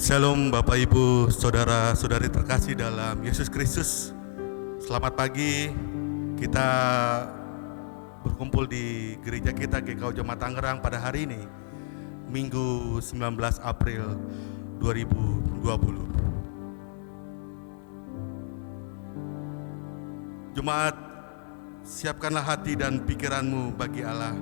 Shalom Bapak Ibu, Saudara-saudari terkasih dalam Yesus Kristus. Selamat pagi. Kita berkumpul di gereja kita GKU Jemaat Tangerang pada hari ini, Minggu 19 April 2020. Jemaat, siapkanlah hati dan pikiranmu bagi Allah.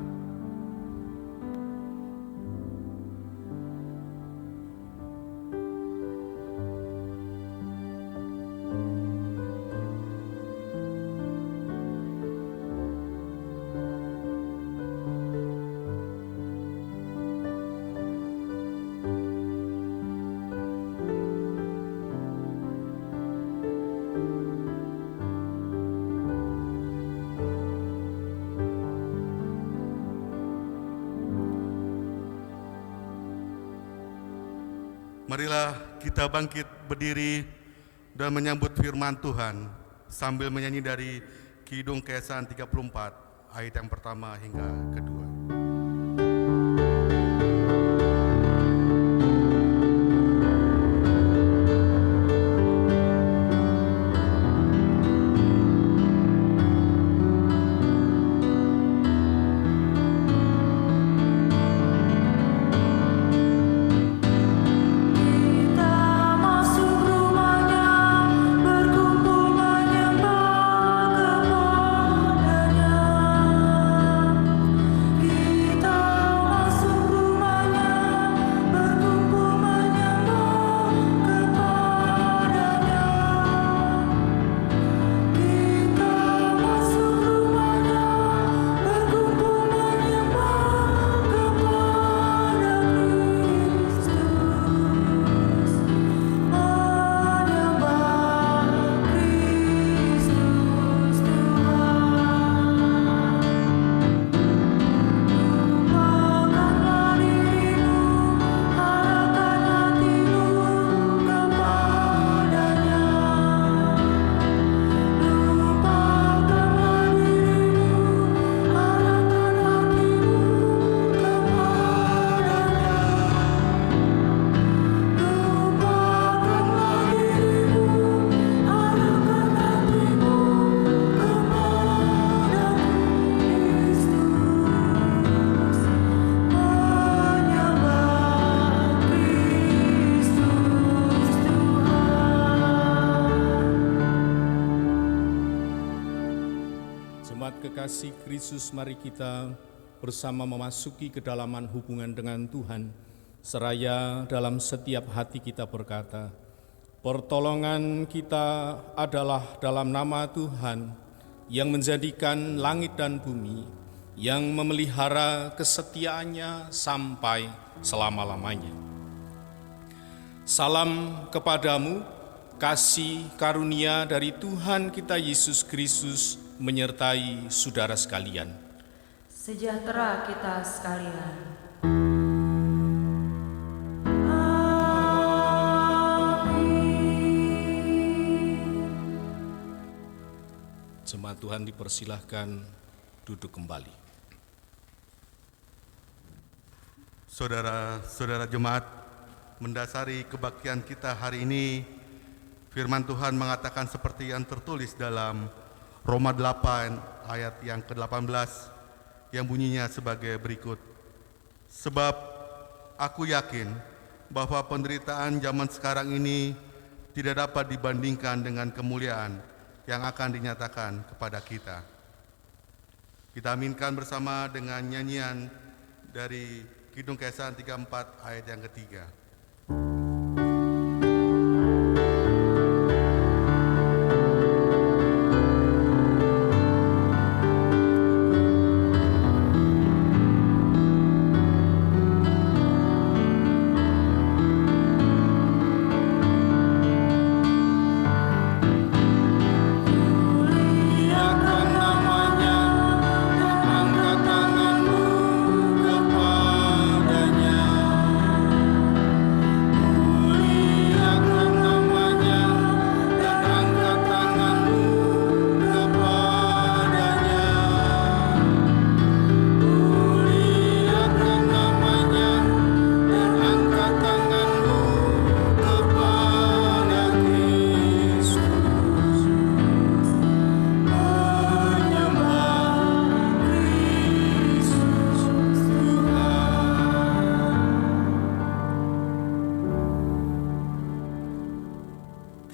Marilah kita bangkit berdiri dan menyambut firman Tuhan sambil menyanyi dari Kidung Keesayan 34 ayat yang pertama hingga kedua. Kekasih Kristus, mari kita bersama memasuki kedalaman hubungan dengan Tuhan, seraya dalam setiap hati kita berkata, pertolongan kita adalah dalam nama Tuhan yang menjadikan langit dan bumi, yang memelihara kesetiaannya sampai selama-lamanya. Salam kepadamu, kasih karunia dari Tuhan kita Yesus Kristus menyertai saudara sekalian. Sejahtera kita sekalian. Amin. Jemaat Tuhan dipersilahkan duduk kembali. Saudara-saudara jemaat, mendasari kebaktian kita hari ini, firman Tuhan mengatakan seperti yang tertulis dalam Roma 8 ayat yang ke-18 yang bunyinya sebagai berikut. Sebab aku yakin bahwa penderitaan zaman sekarang ini tidak dapat dibandingkan dengan kemuliaan yang akan dinyatakan kepada kita. Kita aminkan bersama dengan nyanyian dari Kidung Keesayan 34 ayat yang ketiga. Kepadanya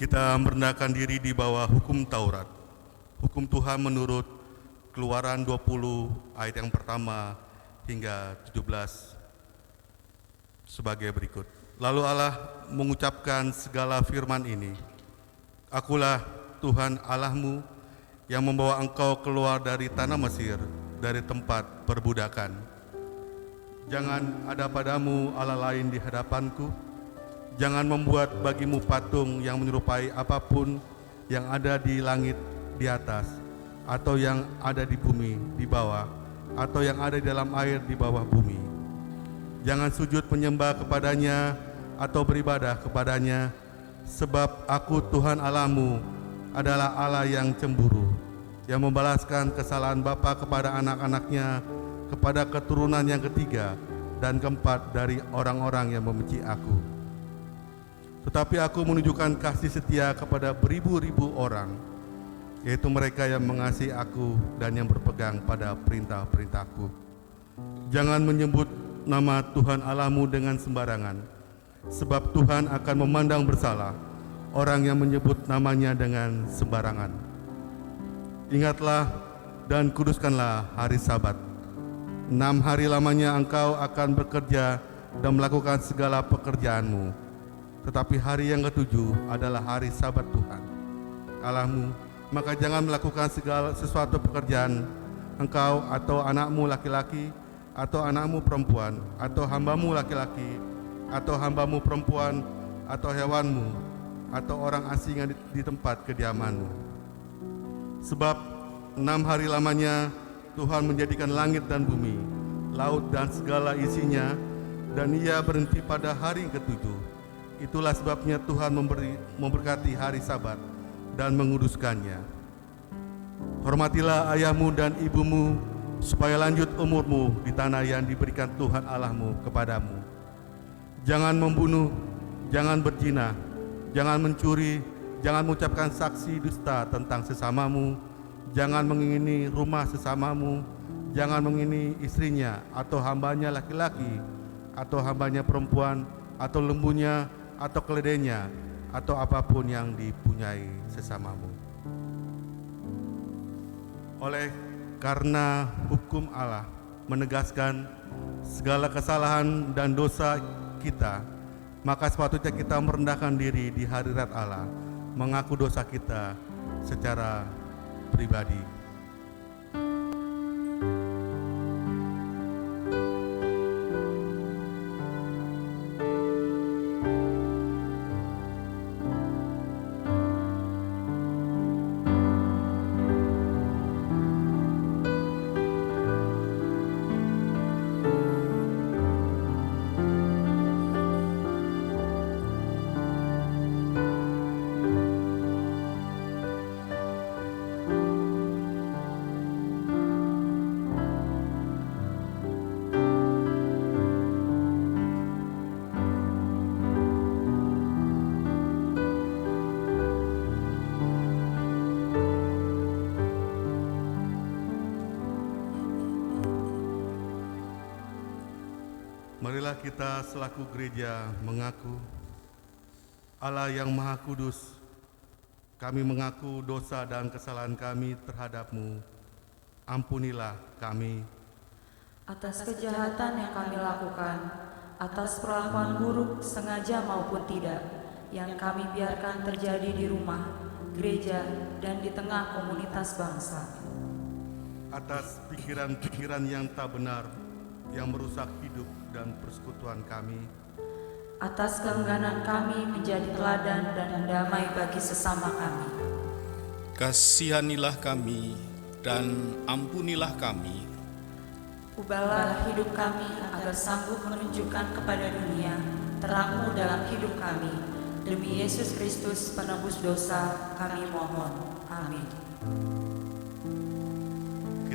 Kita merendahkan diri di bawah hukum Taurat. Hukum Tuhan menurut Keluaran 20 ayat yang pertama hingga 17 sebagai berikut. Lalu Allah mengucapkan segala firman ini. Akulah Tuhan Allahmu yang membawa engkau keluar dari tanah Mesir, dari tempat perbudakan. Jangan ada padamu Allah lain di hadapanku. Jangan membuat bagimu patung yang menyerupai apapun yang ada di langit di atas, atau yang ada di bumi di bawah, atau yang ada di dalam air di bawah bumi. Jangan sujud menyembah kepadanya atau beribadah kepadanya, sebab aku Tuhan Allahmu adalah Allah yang cemburu, yang membalaskan kesalahan bapa kepada anak-anaknya, kepada keturunan yang ketiga dan keempat dari orang-orang yang membenci aku. Tetapi aku menunjukkan kasih setia kepada beribu-ribu orang, yaitu mereka yang mengasihi aku dan yang berpegang pada perintah-perintahku. Jangan menyebut nama Tuhan Allahmu dengan sembarangan, sebab Tuhan akan memandang bersalah orang yang menyebut namanya dengan sembarangan. Ingatlah dan kuduskanlah hari Sabat. 6 hari lamanya engkau akan bekerja dan melakukan segala pekerjaanmu. Tetapi hari yang ketujuh adalah hari Sabat Tuhan Allahmu. Maka jangan melakukan segala sesuatu pekerjaan engkau atau anakmu laki-laki atau anakmu perempuan atau hambamu laki-laki atau hambamu perempuan atau hewanmu atau orang asing yang di tempat kediamanmu. Sebab 6 hari lamanya Tuhan menjadikan langit dan bumi, laut dan segala isinya, dan Ia berhenti pada hari yang ketujuh. Itulah sebabnya Tuhan memberkati hari Sabat dan menguduskannya. Hormatilah ayahmu dan ibumu, supaya lanjut umurmu di tanah yang diberikan Tuhan Allahmu kepadamu. Jangan membunuh, jangan berzina, jangan mencuri, jangan mengucapkan saksi dusta tentang sesamamu, jangan mengingini rumah sesamamu, jangan mengingini istrinya atau hambanya laki-laki atau hambanya perempuan atau lembunya atau keledainya atau apapun yang dipunyai sesamamu. Oleh karena hukum Allah menegaskan segala kesalahan dan dosa kita, maka sepatutnya kita merendahkan diri di hadirat Allah, mengaku dosa kita secara pribadi. Marilah kita selaku gereja mengaku, Allah yang Maha Kudus, kami mengaku dosa dan kesalahan kami terhadap-Mu. Ampunilah kami atas kejahatan yang kami lakukan, atas perlakuan buruk sengaja maupun tidak, yang kami biarkan terjadi di rumah, gereja, dan di tengah komunitas bangsa. atas pikiran-pikiran yang tak benar, yang merusak hidup dan persekutuan kami, atas keengganan kami menjadi teladan dan damai bagi sesama kami. Kasihanilah kami dan ampunilah kami. Ubahlah hidup kami agar sanggup menunjukkan kepada dunia terang-Mu dalam hidup kami. Demi Yesus Kristus penebus dosa kami mohon. Amin.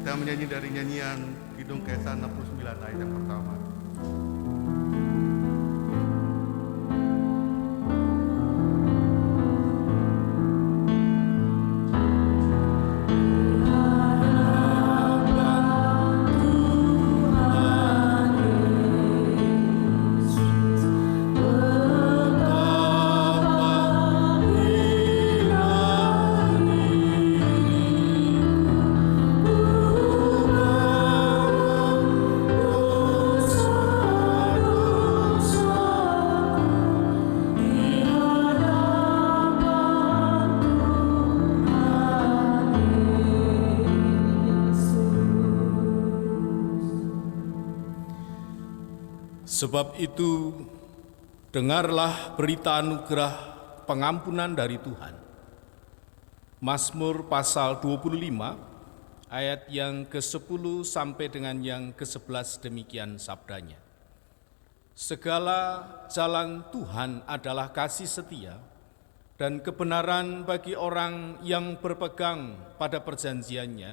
kita menyanyi dari nyanyian Kidung Kesan 69 ayat yang pertama. Sebab itu, dengarlah berita anugerah pengampunan dari Tuhan. Mazmur pasal 25, ayat yang ke-10 sampai dengan yang ke-11 demikian sabdanya. Segala jalan Tuhan adalah kasih setia dan kebenaran bagi orang yang berpegang pada perjanjiannya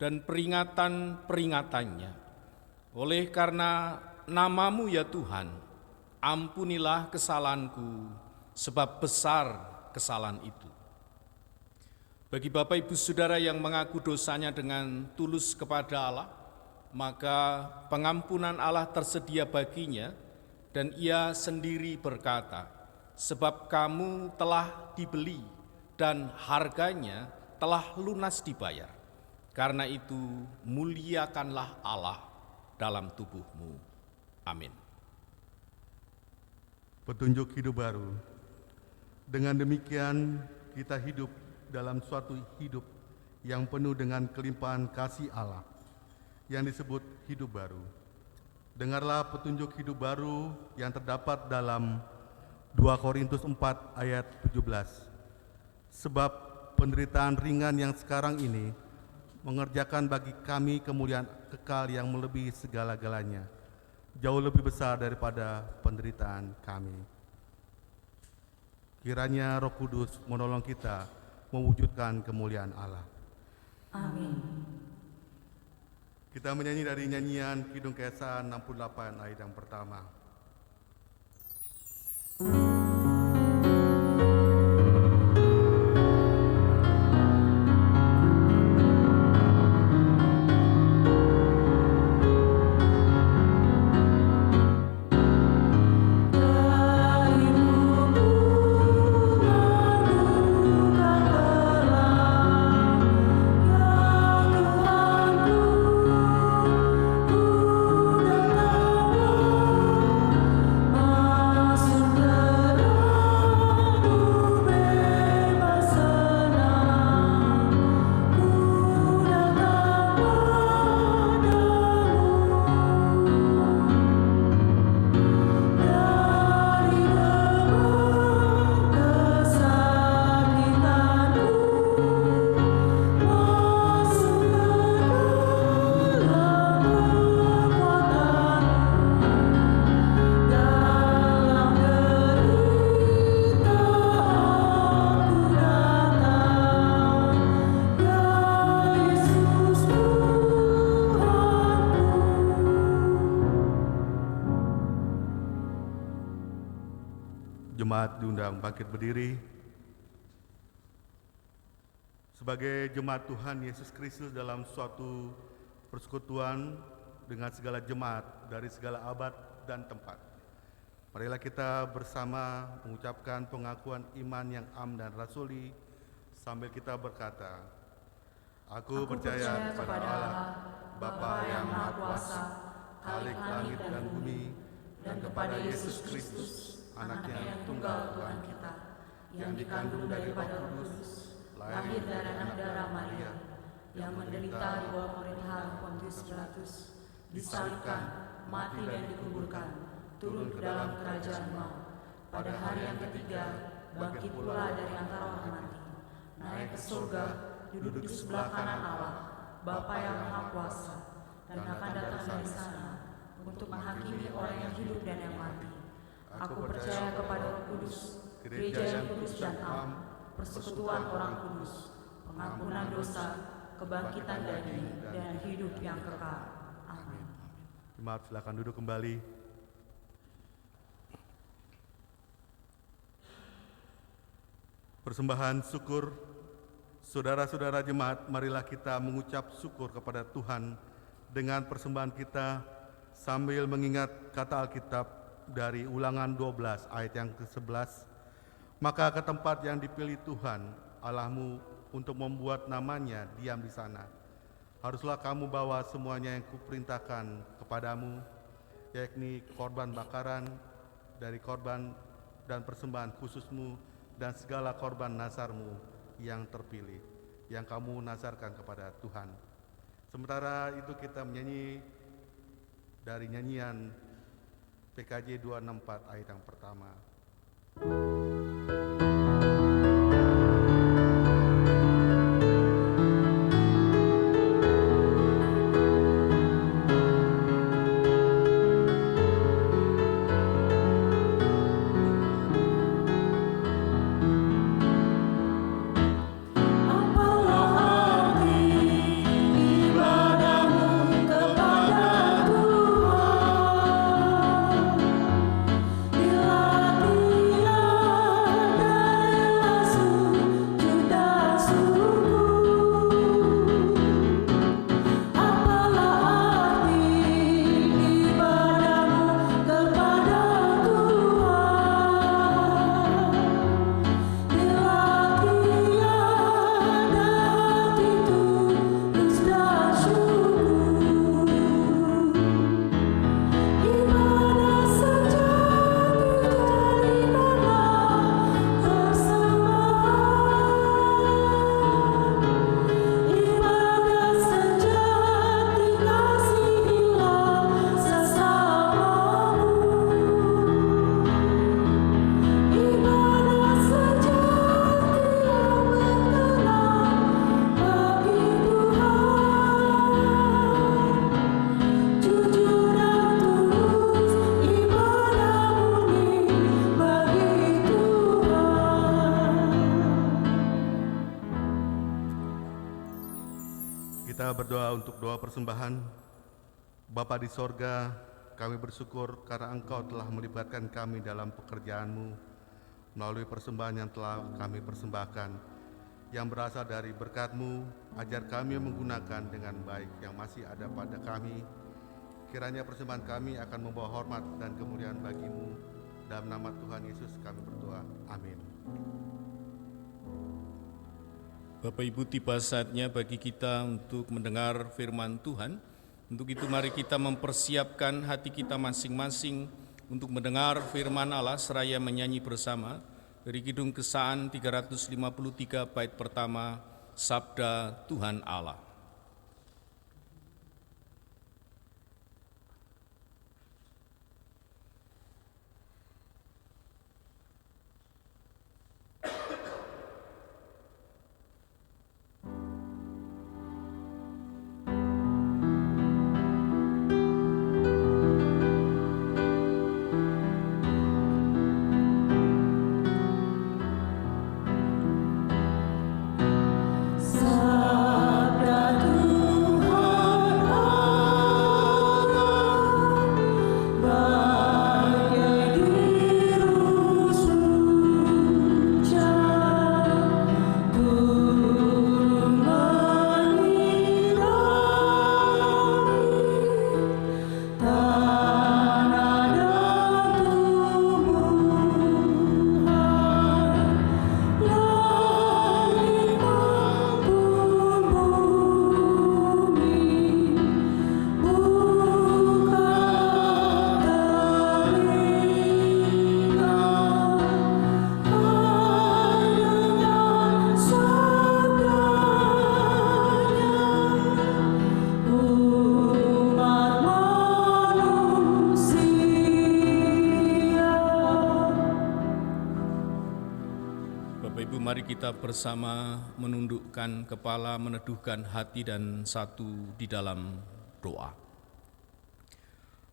dan peringatan-peringatannya. Oleh karena namamu ya Tuhan, ampunilah kesalahanku, sebab besar kesalahan itu. Bagi Bapak Ibu Saudara yang mengaku dosanya dengan tulus kepada Allah, maka pengampunan Allah tersedia baginya, dan ia sendiri berkata, sebab kamu telah dibeli dan harganya telah lunas dibayar. Karena itu muliakanlah Allah dalam tubuhmu. Amin. Petunjuk hidup baru. Dengan demikian kita hidup dalam suatu hidup yang penuh dengan kelimpahan kasih Allah yang disebut hidup baru. Dengarlah petunjuk hidup baru yang terdapat dalam 2 Korintus 4 ayat 17. Sebab penderitaan ringan yang sekarang ini mengerjakan bagi kami kemuliaan kekal yang melebihi segala-galanya, jauh lebih besar daripada penderitaan kami. Kiranya Roh Kudus menolong kita mewujudkan kemuliaan Allah. Amin. Kita menyanyi dari nyanyian Kidung Keesan 68 ayat yang pertama. Jemaat diundang bangkit berdiri. Sebagai jemaat Tuhan Yesus Kristus dalam suatu persekutuan dengan segala jemaat dari segala abad dan tempat, marilah kita bersama mengucapkan pengakuan iman yang am dan rasuli sambil kita berkata, Aku percaya kepada Allah, Bapa yang Maha Kuasa, Khalik langit dan bumi, dan kepada Yesus Kristus, Anaknya yang tunggal Tuhan kita, yang dikandung dari Roh Kudus, lahir dari anak darah Maria, yang menderita di bawah pemerintahan Pontius Pilatus, disalibkan, mati dan dikuburkan, turun ke dalam kerajaan maut. Pada hari yang ketiga, bangkit pula dari antara orang mati, naik ke surga, duduk di sebelah kanan Allah, Bapa yang Maha Kuasa, dan akan datang dari sana untuk menghakimi orang yang hidup dan yang mati. Aku percaya kepada Roh Kudus, gereja yang kudus dan am, persekutuan orang kudus, pengampunan dosa, kebangkitan daging, dan hidup yang kekal. Amin. Jemaat silakan duduk kembali. Persembahan syukur. Saudara-saudara jemaat, marilah kita mengucap syukur kepada Tuhan dengan persembahan kita sambil mengingat kata Alkitab dari Ulangan 12 ayat yang ke-11. Maka ke tempat yang dipilih Tuhan Allahmu untuk membuat namanya diam di sana, haruslah kamu bawa semuanya yang kuperintahkan kepadamu, yakni korban bakaran dari korban dan persembahan khususmu dan segala korban nazarmu yang terpilih, yang kamu nazarkan kepada Tuhan. Sementara itu kita menyanyi dari nyanyian PKJ 264 ayat yang pertama. Kita berdoa untuk doa persembahan. Bapa di sorga, kami bersyukur karena Engkau telah melibatkan kami dalam pekerjaan-Mu melalui persembahan yang telah kami persembahkan, yang berasal dari berkat-Mu. Ajar kami menggunakan dengan baik yang masih ada pada kami. Kiranya persembahan kami akan membawa hormat dan kemuliaan bagi-Mu. Dalam nama Tuhan Yesus kami berdoa. Amin. Bapak Ibu, tiba saatnya bagi kita untuk mendengar firman Tuhan. Untuk itu mari kita mempersiapkan hati kita masing-masing untuk mendengar firman Allah seraya menyanyi bersama dari Kidung Kesaan 353 bait pertama, Sabda Tuhan Allah. Mari kita bersama menundukkan kepala, meneduhkan hati dan satu di dalam doa.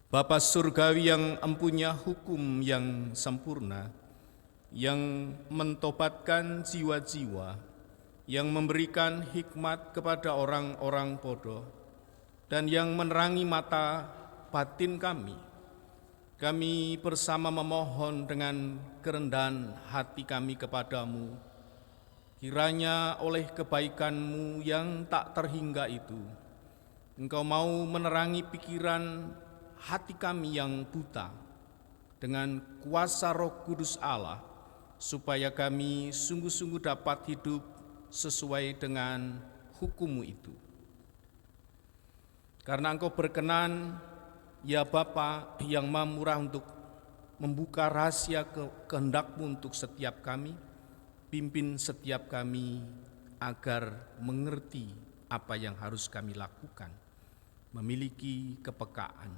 Bapa Surgawi yang empunya hukum yang sempurna, yang mentobatkan jiwa-jiwa, yang memberikan hikmat kepada orang-orang bodoh, dan yang menerangi mata batin kami, kami bersama memohon dengan kerendahan hati kami kepadamu. Kiranya oleh kebaikan-Mu yang tak terhingga itu, Engkau mau menerangi pikiran hati kami yang buta dengan kuasa Roh Kudus Allah, supaya kami sungguh-sungguh dapat hidup sesuai dengan hukum-Mu itu. Karena Engkau berkenan, ya Bapa yang Maha Murah, untuk membuka rahasia kehendak-Mu untuk setiap kami. Pimpin setiap kami agar mengerti apa yang harus kami lakukan, memiliki kepekaan,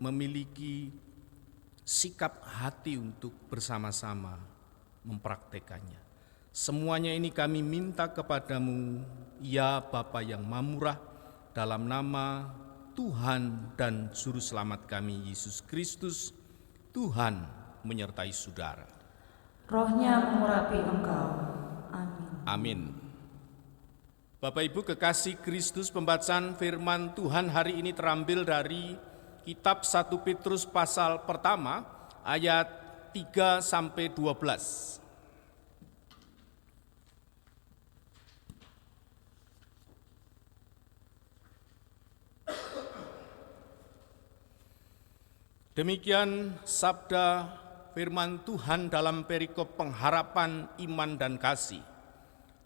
memiliki sikap hati untuk bersama-sama mempraktekannya. Semuanya ini kami minta kepadamu, ya Bapa yang Maha-Murah, dalam nama Tuhan dan Juru Selamat kami, Yesus Kristus. Tuhan menyertai saudara. Rohnya mengurapi engkau. Amin. Amin. Bapak Ibu kekasih Kristus, pembacaan firman Tuhan hari ini terambil dari Kitab 1 Petrus pasal pertama ayat 3 sampai 12. Demikian sabda firman Tuhan dalam perikop pengharapan iman dan kasih.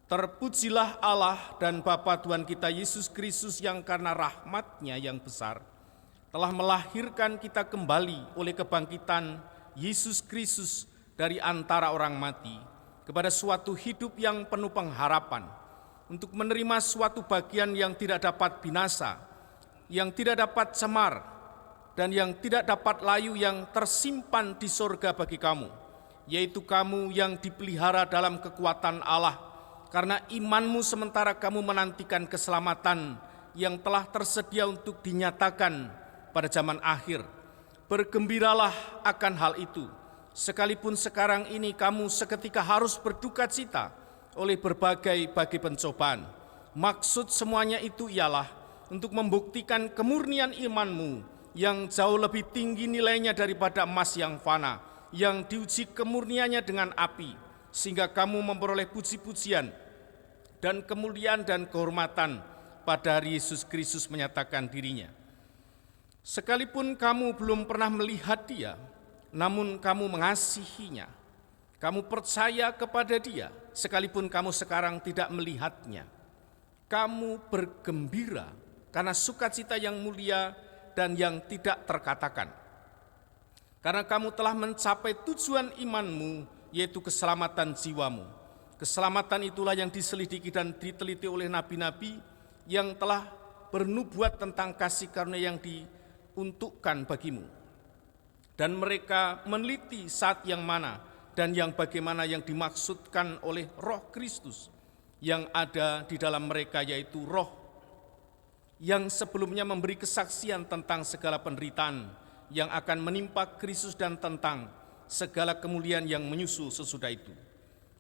Terpujilah Allah dan Bapa Tuhan kita Yesus Kristus yang karena rahmat-Nya yang besar telah melahirkan kita kembali oleh kebangkitan Yesus Kristus dari antara orang mati kepada suatu hidup yang penuh pengharapan, untuk menerima suatu bagian yang tidak dapat binasa, yang tidak dapat cemar, dan yang tidak dapat layu, yang tersimpan di sorga bagi kamu, yaitu kamu yang dipelihara dalam kekuatan Allah, karena imanmu sementara kamu menantikan keselamatan yang telah tersedia untuk dinyatakan pada zaman akhir. Bergembiralah akan hal itu, sekalipun sekarang ini kamu seketika harus berduka cita oleh berbagai pencobaan. Maksud semuanya itu ialah untuk membuktikan kemurnian imanmu yang jauh lebih tinggi nilainya daripada emas yang fana, yang diuji kemurniannya dengan api, sehingga kamu memperoleh puji-pujian dan kemuliaan dan kehormatan pada hari Yesus Kristus menyatakan dirinya. Sekalipun kamu belum pernah melihat Dia, namun kamu mengasihinya, kamu percaya kepada Dia, sekalipun kamu sekarang tidak melihatnya. Kamu bergembira karena sukacita yang mulia dan yang tidak terkatakan. Karena kamu telah mencapai tujuan imanmu, yaitu keselamatan jiwamu. Keselamatan itulah yang diselidiki dan diteliti oleh nabi-nabi yang telah bernubuat tentang kasih karunia yang diuntukkan bagimu. Dan mereka meneliti saat yang mana dan yang bagaimana yang dimaksudkan oleh Roh Kristus yang ada di dalam mereka, yaitu Roh yang sebelumnya memberi kesaksian tentang segala penderitaan yang akan menimpa Kristus dan tentang segala kemuliaan yang menyusul sesudah itu.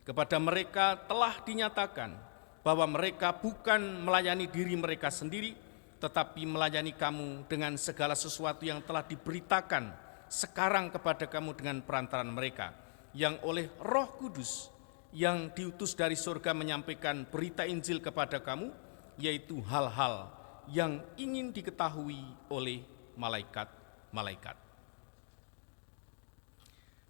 Kepada mereka telah dinyatakan bahwa mereka bukan melayani diri mereka sendiri, tetapi melayani kamu dengan segala sesuatu yang telah diberitakan sekarang kepada kamu dengan perantaraan mereka, yang oleh Roh Kudus yang diutus dari surga menyampaikan berita Injil kepada kamu, yaitu hal-hal yang ingin diketahui oleh malaikat-malaikat.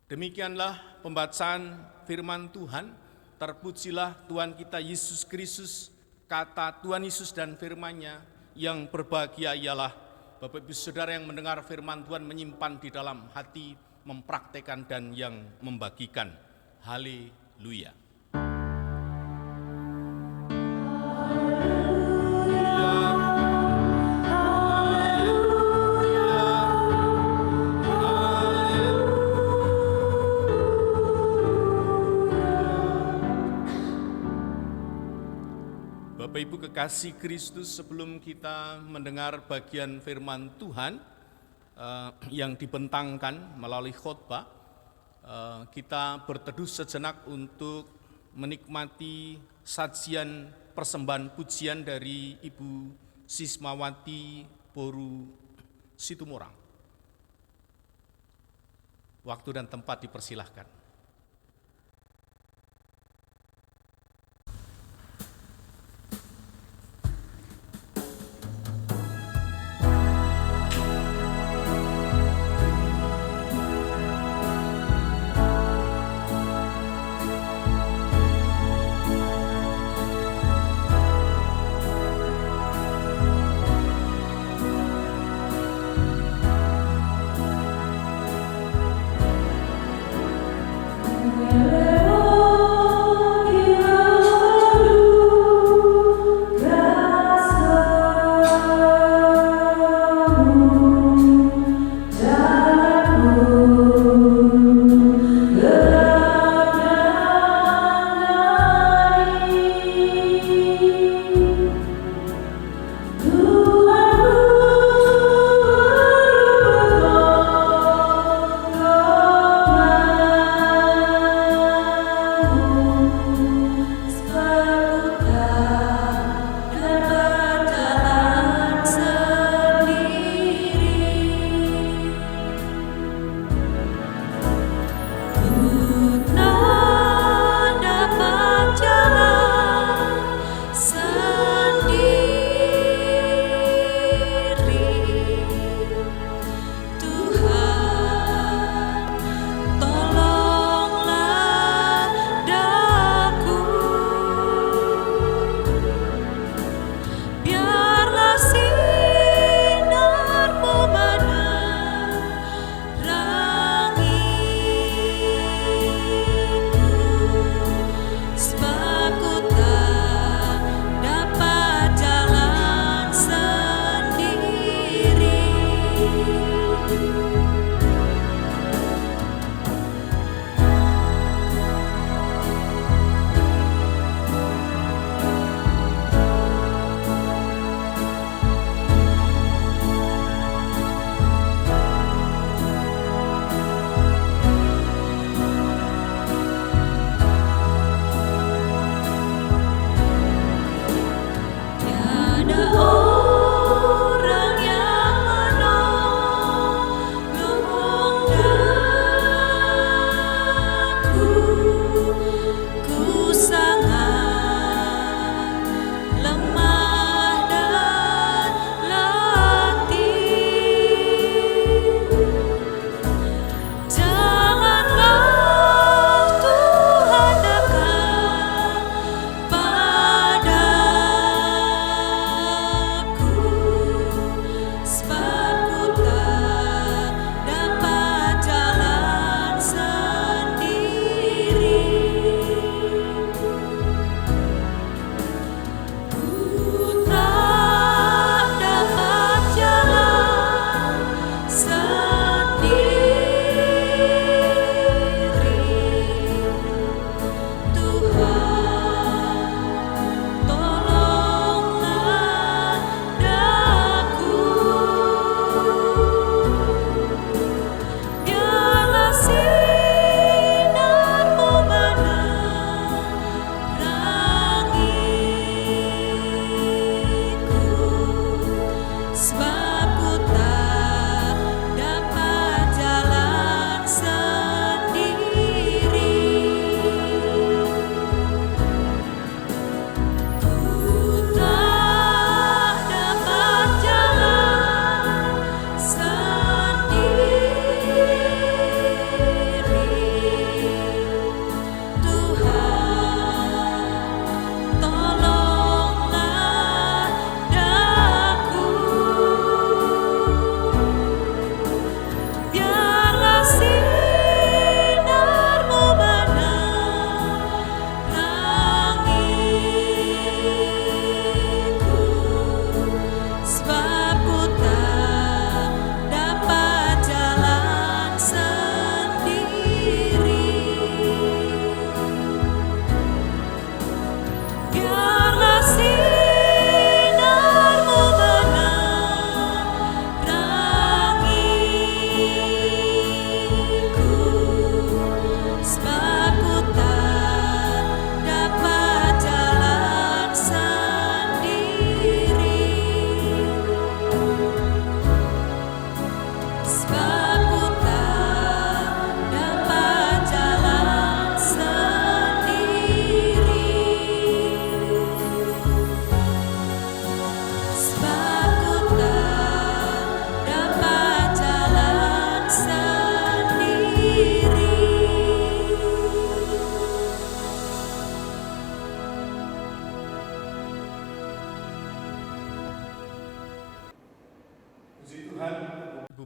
Demikianlah pembacaan firman Tuhan. Terpujilah Tuhan kita Yesus Kristus. Kata Tuhan Yesus dan firman-Nya yang berbahagia ialah Bapak Ibu Saudara yang mendengar firman Tuhan, menyimpan di dalam hati, mempraktekkan dan yang membagikan. Haleluya. Bapak Ibu kekasih Kristus, sebelum kita mendengar bagian firman Tuhan yang dibentangkan melalui khotbah, kita berteduh sejenak untuk menikmati sajian persembahan pujian dari Ibu Sismawati Boru Situmorang. Waktu dan tempat dipersilahkan.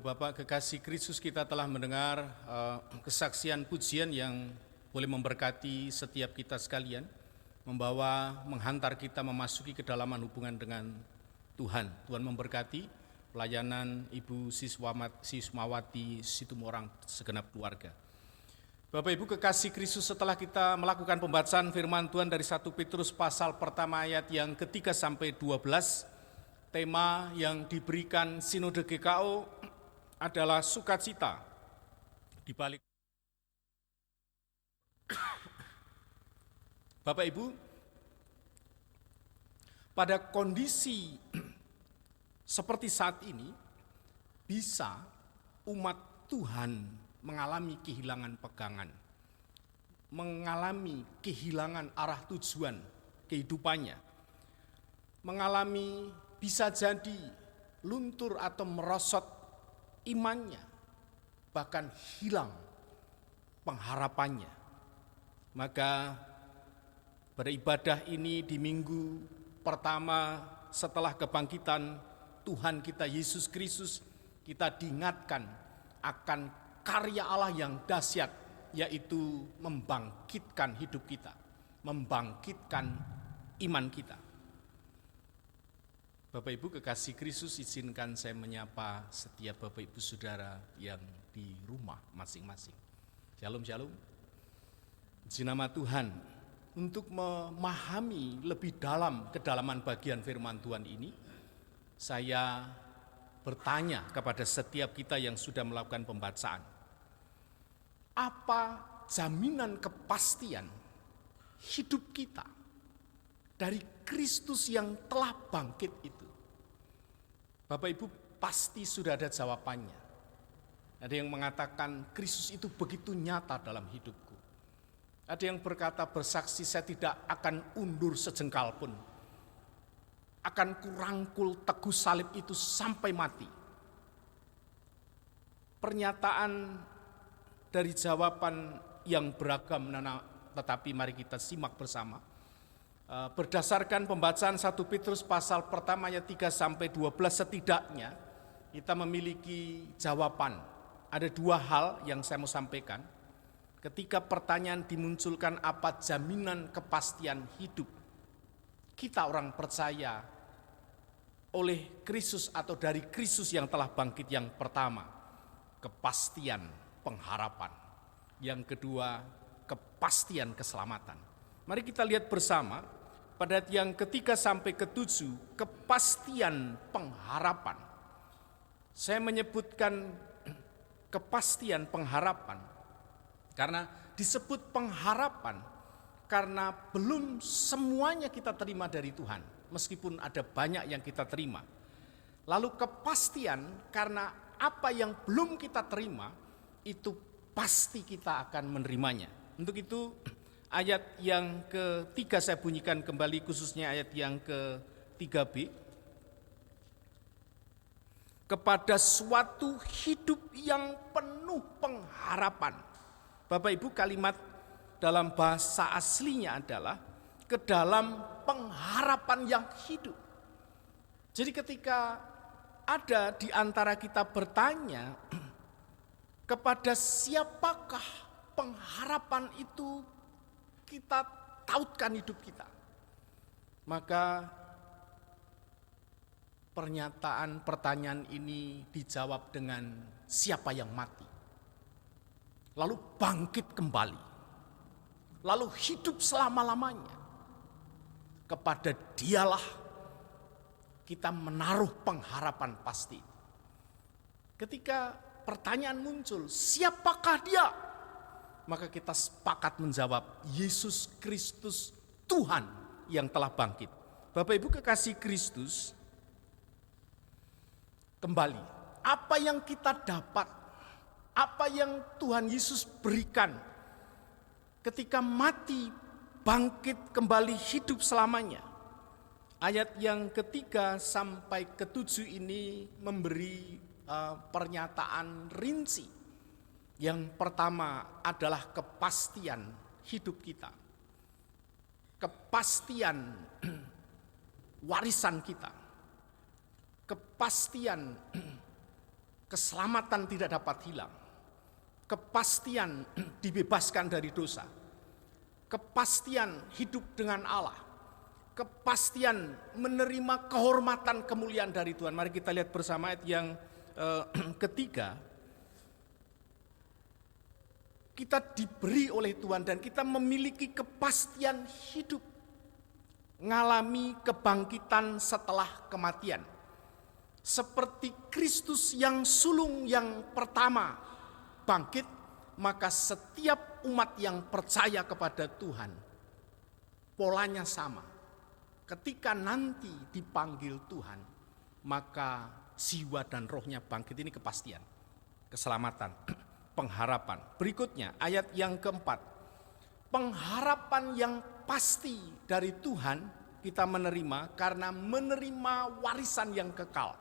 Bapak kekasih Kristus, kita telah mendengar kesaksian pujian yang boleh memberkati setiap kita sekalian, menghantar kita memasuki kedalaman hubungan dengan Tuhan. Tuhan memberkati pelayanan Ibu Sismawati Situmorang segenap keluarga. Bapak Ibu kekasih Kristus, setelah kita melakukan pembacaan firman Tuhan dari 1 Petrus pasal pertama ayat yang ketiga sampai 12, tema yang diberikan Sinode GKO adalah sukacita di balik. Bapak Ibu, pada kondisi seperti saat ini, bisa umat Tuhan mengalami kehilangan pegangan, mengalami kehilangan arah tujuan kehidupannya, mengalami bisa jadi luntur atau merosot imannya, bahkan hilang pengharapannya. Maka pada ibadah ini di minggu pertama setelah kebangkitan Tuhan kita Yesus Kristus, kita diingatkan akan karya Allah yang dahsyat, yaitu membangkitkan hidup kita, membangkitkan iman kita. Bapak Ibu kekasih Kristus, izinkan saya menyapa setiap Bapak Ibu Saudara yang di rumah masing-masing. Shalom, shalom. Puji nama Tuhan. Untuk memahami lebih dalam kedalaman bagian firman Tuhan ini, saya bertanya kepada setiap kita yang sudah melakukan pembacaan. Apa jaminan kepastian hidup kita dari Kristus yang telah bangkit itu? Bapak Ibu pasti sudah ada jawabannya. Ada yang mengatakan Kristus itu begitu nyata dalam hidupku. Ada yang berkata bersaksi, saya tidak akan undur sejengkal pun. Akan kurangkul teguh salib itu sampai mati. Pernyataan dari jawaban yang beragam, tetapi mari kita simak bersama. Berdasarkan pembacaan 1 Petrus pasal pertama ayat 3 sampai 12, setidaknya kita memiliki jawaban. Ada dua hal yang saya mau sampaikan. Ketika pertanyaan dimunculkan, apa jaminan kepastian hidup kita orang percaya oleh Kristus atau dari Kristus yang telah bangkit? Yang pertama, kepastian pengharapan. Yang kedua, kepastian keselamatan. Mari kita lihat bersama pada ayat yang ketiga sampai ketujuh, kepastian pengharapan. Saya menyebutkan kepastian pengharapan karena disebut pengharapan karena belum semuanya kita terima dari Tuhan, meskipun ada banyak yang kita terima. Lalu kepastian karena apa yang belum kita terima itu pasti kita akan menerimanya. Untuk itu ayat yang ketiga saya bunyikan kembali, khususnya ayat yang ke-3b. Kepada suatu hidup yang penuh pengharapan. Bapak Ibu, kalimat dalam bahasa aslinya adalah ke dalam pengharapan yang hidup. Jadi ketika ada di antara kita bertanya, kepada siapakah pengharapan itu kita tautkan hidup kita, maka pertanyaan ini dijawab dengan siapa yang mati, lalu bangkit kembali, lalu hidup selama-lamanya. Kepada dialah kita menaruh pengharapan pasti. Ketika pertanyaan muncul, siapakah dia? Maka kita sepakat menjawab, Yesus Kristus Tuhan yang telah bangkit. Bapak Ibu kekasih Kristus, kembali, apa yang kita dapat, apa yang Tuhan Yesus berikan ketika mati, bangkit kembali, hidup selamanya. Ayat yang ketiga sampai ketujuh ini memberi pernyataan rinci. Yang pertama adalah kepastian hidup kita, kepastian warisan kita, kepastian keselamatan tidak dapat hilang, kepastian dibebaskan dari dosa, kepastian hidup dengan Allah, kepastian menerima kehormatan kemuliaan dari Tuhan. Mari kita lihat bersama ayat yang ketiga. Kita diberi oleh Tuhan dan kita memiliki kepastian hidup, ngalami kebangkitan setelah kematian. Seperti Kristus yang sulung yang pertama bangkit, maka setiap umat yang percaya kepada Tuhan polanya sama. Ketika nanti dipanggil Tuhan, maka jiwa dan rohnya bangkit. Ini kepastian, keselamatan, pengharapan. Berikutnya ayat yang keempat. Pengharapan yang pasti dari Tuhan kita menerima karena menerima warisan yang kekal.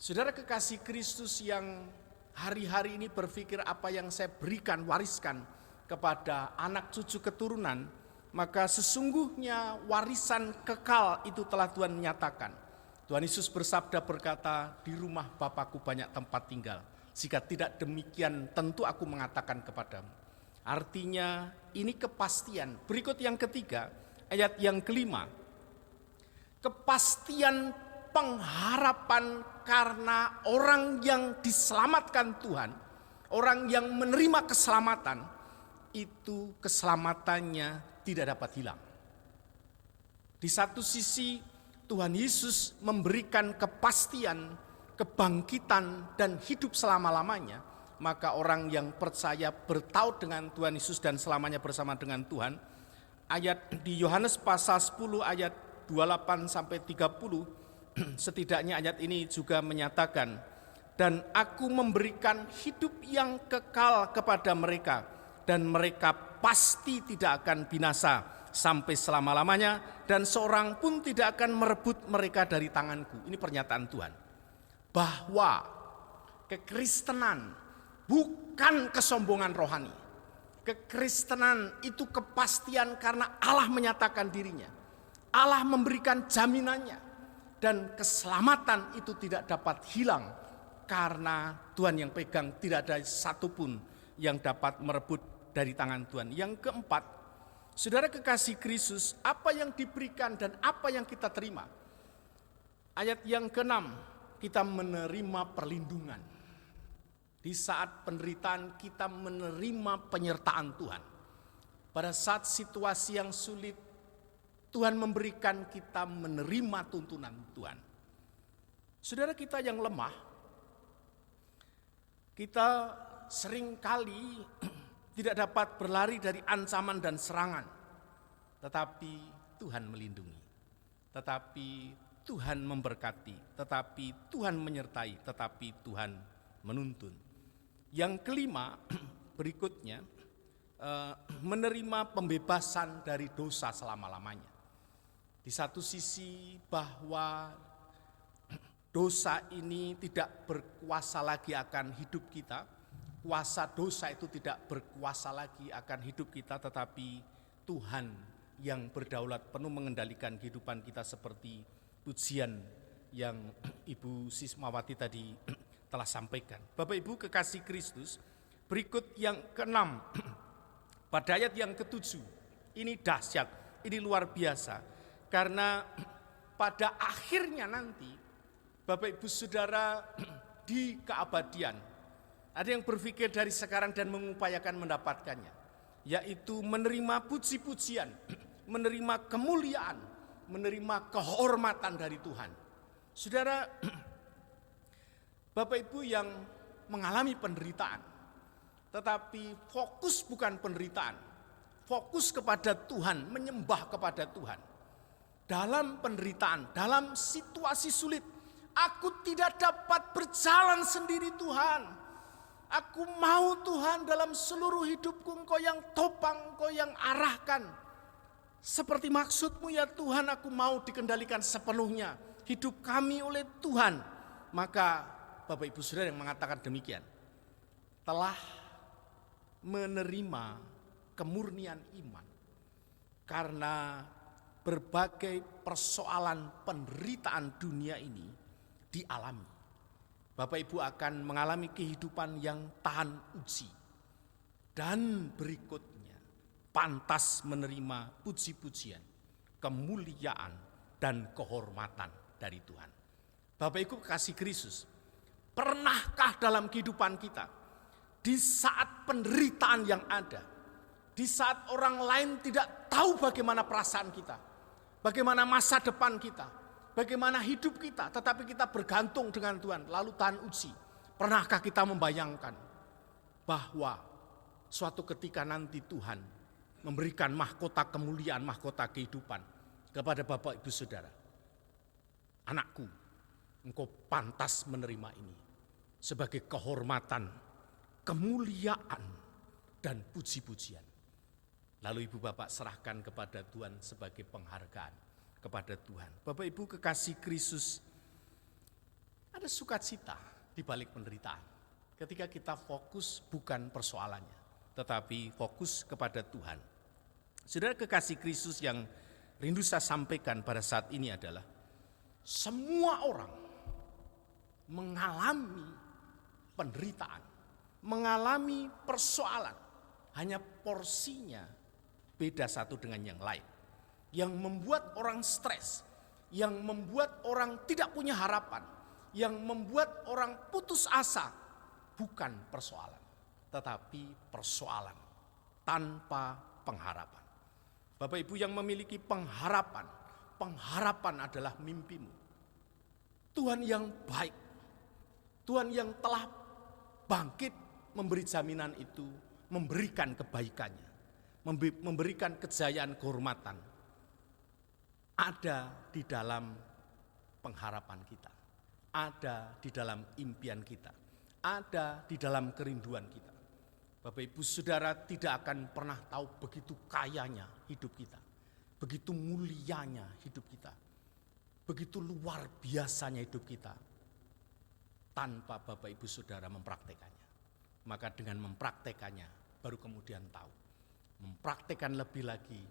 Saudara kekasih Kristus yang hari-hari ini berpikir apa yang saya berikan, wariskan kepada anak cucu keturunan, maka sesungguhnya warisan kekal itu telah Tuhan menyatakan. Tuhan Yesus bersabda berkata, di rumah Bapa-Ku banyak tempat tinggal. Jika tidak demikian tentu aku mengatakan kepadamu. Artinya ini kepastian. Berikut yang ketiga, ayat yang kelima. Kepastian pengharapan karena orang yang diselamatkan Tuhan, orang yang menerima keselamatan, itu keselamatannya tidak dapat hilang. Di satu sisi Tuhan Yesus memberikan kepastian, kebangkitan dan hidup selama-lamanya, maka orang yang percaya bertaut dengan Tuhan Yesus dan selamanya bersama dengan Tuhan. Ayat di Yohanes pasal 10 ayat 28 sampai 30, setidaknya ayat ini juga menyatakan, dan aku memberikan hidup yang kekal kepada mereka, dan mereka pasti tidak akan binasa sampai selama-lamanya, dan seorang pun tidak akan merebut mereka dari tanganku. Ini pernyataan Tuhan. Bahwa kekristenan bukan kesombongan rohani. Kekristenan itu kepastian karena Allah menyatakan dirinya. Allah memberikan jaminannya. Dan keselamatan itu tidak dapat hilang karena Tuhan yang pegang, tidak ada satupun yang dapat merebut dari tangan Tuhan. Yang keempat, saudara kekasih Kristus, apa yang diberikan dan apa yang kita terima. Ayat yang keenam, kita menerima perlindungan. Di saat penderitaan kita menerima penyertaan Tuhan. Pada saat situasi yang sulit, Tuhan memberikan kita menerima tuntunan Tuhan. Saudara kita yang lemah, kita seringkali tidak dapat berlari dari ancaman dan serangan. Tetapi Tuhan melindungi, tetapi Tuhan memberkati, tetapi Tuhan menyertai, tetapi Tuhan menuntun. Yang kelima, berikutnya, menerima pembebasan dari dosa selama-lamanya. Di satu sisi bahwa dosa ini tidak berkuasa lagi akan hidup kita, kuasa dosa itu tidak berkuasa lagi akan hidup kita, tetapi Tuhan yang berdaulat penuh mengendalikan kehidupan kita seperti pujian yang Ibu Sismawati tadi telah sampaikan. Bapak Ibu kekasih Kristus, berikut yang keenam, pada ayat yang ketujuh, ini dahsyat, ini luar biasa. Karena pada akhirnya nanti, Bapak Ibu Saudara di keabadian, ada yang berpikir dari sekarang dan mengupayakan mendapatkannya, yaitu menerima puji-pujian, menerima kemuliaan, menerima kehormatan dari Tuhan. Saudara, Bapak Ibu yang mengalami penderitaan, tetapi fokus bukan penderitaan, fokus kepada Tuhan, menyembah kepada Tuhan. Dalam penderitaan, dalam situasi sulit, aku tidak dapat berjalan sendiri Tuhan. Aku mau Tuhan dalam seluruh hidupku, Engkau yang topang, Engkau yang arahkan. Seperti maksud-Mu ya Tuhan, aku mau dikendalikan sepenuhnya. Hidup kami oleh Tuhan. Maka Bapak Ibu Saudara yang mengatakan demikian, telah menerima kemurnian iman. Karena berbagai persoalan penderitaan dunia ini dialami. Bapak Ibu akan mengalami kehidupan yang tahan uji. Dan berikutnya pantas menerima puji-pujian, kemuliaan, dan kehormatan dari Tuhan. Bapak Ibu kasih Kristus, pernahkah dalam kehidupan kita, di saat penderitaan yang ada, di saat orang lain tidak tahu bagaimana perasaan kita, bagaimana masa depan kita, bagaimana hidup kita, tetapi kita bergantung dengan Tuhan, lalu tahan uji. Pernahkah kita membayangkan bahwa suatu ketika nanti Tuhan memberikan mahkota kemuliaan, mahkota kehidupan kepada Bapak Ibu Saudara? Anakku, engkau pantas menerima ini sebagai kehormatan, kemuliaan, dan puji-pujian. Lalu Ibu Bapak serahkan kepada Tuhan sebagai penghargaan kepada Tuhan. Bapak Ibu kekasih Kristus, ada sukacita di balik penderitaan. Ketika kita fokus bukan persoalannya, tetapi fokus kepada Tuhan. Saudara kekasih Kristus, yang rindu saya sampaikan pada saat ini adalah semua orang mengalami penderitaan, mengalami persoalan, hanya porsinya beda satu dengan yang lain. Yang membuat orang stres, yang membuat orang tidak punya harapan, yang membuat orang putus asa, bukan persoalan, tetapi persoalan tanpa pengharapan. Bapak Ibu yang memiliki pengharapan, pengharapan adalah mimpimu. Tuhan yang baik, Tuhan yang telah bangkit memberi jaminan itu, memberikan kebaikannya, memberikan kejayaan, kehormatan, ada di dalam pengharapan kita, ada di dalam impian kita, ada di dalam kerinduan kita. Bapak Ibu Saudara tidak akan pernah tahu begitu kayanya hidup kita, begitu mulianya hidup kita, begitu luar biasanya hidup kita tanpa Bapak Ibu Saudara mempraktekannya. Maka dengan mempraktekannya baru kemudian tahu, mempraktekan lebih lagi,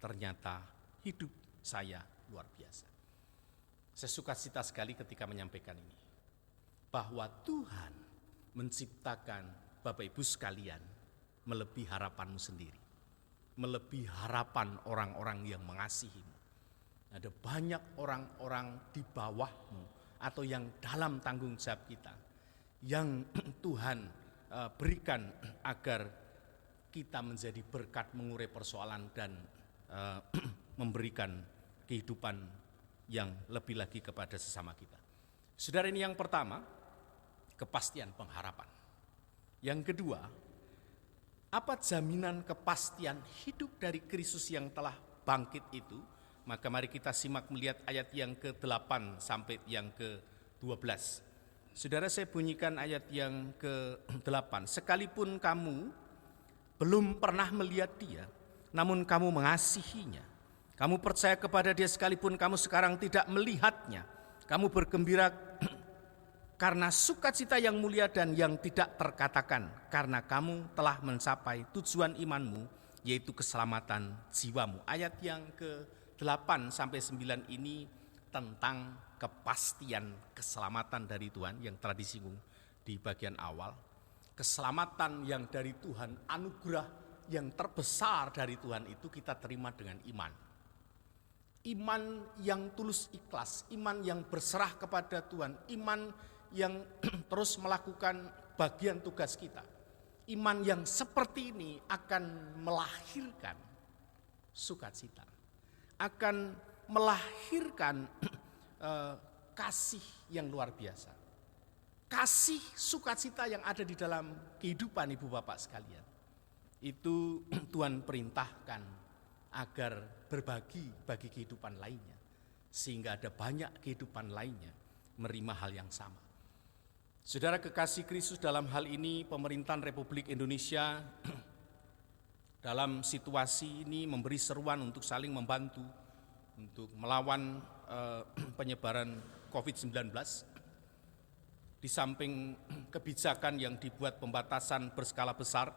ternyata hidup saya luar biasa. Saya sukacita sekali ketika menyampaikan ini, bahwa Tuhan menciptakan Bapak Ibu sekalian melebihi harapanmu sendiri, melebihi harapan orang-orang yang mengasihimu. Ada banyak orang-orang di bawahmu atau yang dalam tanggung jawab kita, yang Tuhan berikan agar kita menjadi berkat, mengurai persoalan, dan memberikan kehidupan yang lebih lagi kepada sesama kita. Saudara, ini yang pertama, kepastian pengharapan. Yang kedua, apa jaminan kepastian hidup dari Kristus yang telah bangkit itu? Maka mari kita simak melihat ayat yang ke-8 sampai yang ke-12. Saudara, saya bunyikan ayat yang ke-8. Sekalipun kamu belum pernah melihat Dia, namun kamu mengasihinya. Kamu percaya kepada Dia sekalipun kamu sekarang tidak melihatnya. Kamu bergembira karena sukacita yang mulia dan yang tidak terkatakan, karena kamu telah mencapai tujuan imanmu, yaitu keselamatan jiwamu. Ayat yang ke-8 sampai 9 ini tentang kepastian keselamatan dari Tuhan yang telah disinggung di bagian awal. Keselamatan yang dari Tuhan, anugerah yang terbesar dari Tuhan itu kita terima dengan iman. Iman yang tulus ikhlas, iman yang berserah kepada Tuhan, iman yang terus melakukan bagian tugas kita. Iman yang seperti ini akan melahirkan sukacita, akan melahirkan kasih yang luar biasa. Kasih sukacita yang ada di dalam kehidupan Ibu Bapak sekalian. Itu Tuhan perintahkan agar berbagi bagi kehidupan lainnya. Sehingga ada banyak kehidupan lainnya menerima hal yang sama. Saudara kekasih Kristus, dalam hal ini pemerintahan Republik Indonesia dalam situasi ini memberi seruan untuk saling membantu untuk melawan penyebaran COVID-19. Di samping kebijakan yang dibuat pembatasan berskala besar,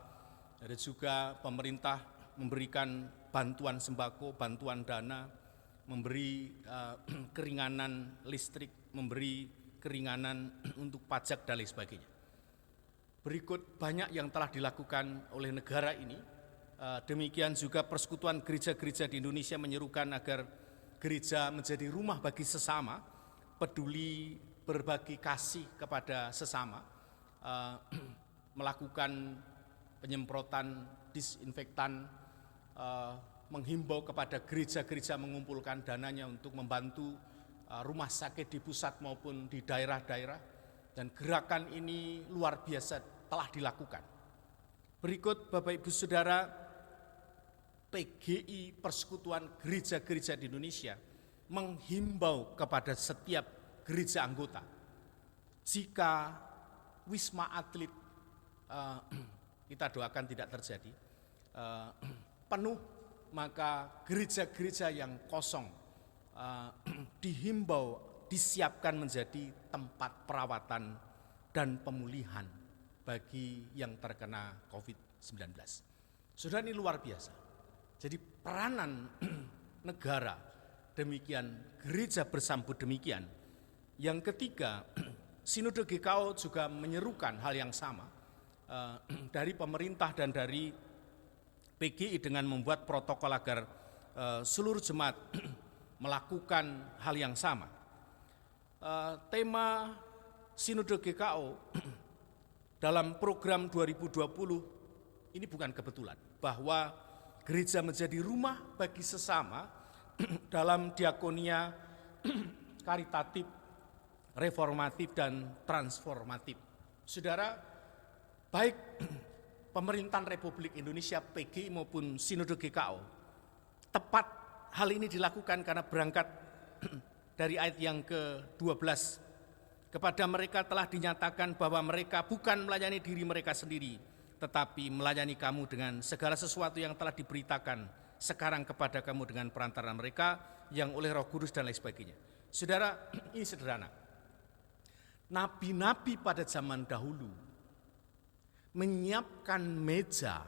ada juga pemerintah memberikan bantuan sembako, bantuan dana, memberi keringanan listrik, memberi keringanan untuk pajak dan lain sebagainya. Berikut banyak yang telah dilakukan oleh negara ini. Demikian juga Persekutuan Gereja-Gereja di Indonesia menyerukan agar gereja menjadi rumah bagi sesama, peduli berbagi kasih kepada sesama, melakukan penyemprotan disinfektan, menghimbau kepada gereja-gereja mengumpulkan dananya untuk membantu rumah sakit di pusat maupun di daerah-daerah, dan gerakan ini luar biasa telah dilakukan. Berikut Bapak Ibu Saudara, PGI Persekutuan Gereja-Gereja di Indonesia menghimbau kepada setiap gereja anggota, jika Wisma Atlet, kita doakan tidak terjadi, penuh, maka gereja-gereja yang kosong dihimbau disiapkan menjadi tempat perawatan dan pemulihan bagi yang terkena COVID-19. Saudara, ini luar biasa. Jadi peranan negara demikian, gereja bersambut demikian. Yang ketiga, Sinode GKO juga menyerukan hal yang sama dari pemerintah dan dari PGI dengan membuat protokol agar seluruh jemaat melakukan hal yang sama. Tema Sinode GKO dalam program 2020 ini bukan kebetulan, bahwa gereja menjadi rumah bagi sesama dalam diakonia karitatif, reformatif, dan transformatif. Saudara, baik pemerintahan Republik Indonesia, PGI maupun Sinode GKO, tepat hal ini dilakukan karena berangkat dari ayat yang ke-12. Kepada mereka telah dinyatakan bahwa mereka bukan melayani diri mereka sendiri, tetapi melayani kamu dengan segala sesuatu yang telah diberitakan sekarang kepada kamu dengan perantara mereka yang oleh Roh Kudus dan lain sebagainya. Saudara, ini sederhana. Nabi-nabi pada zaman dahulu menyiapkan meja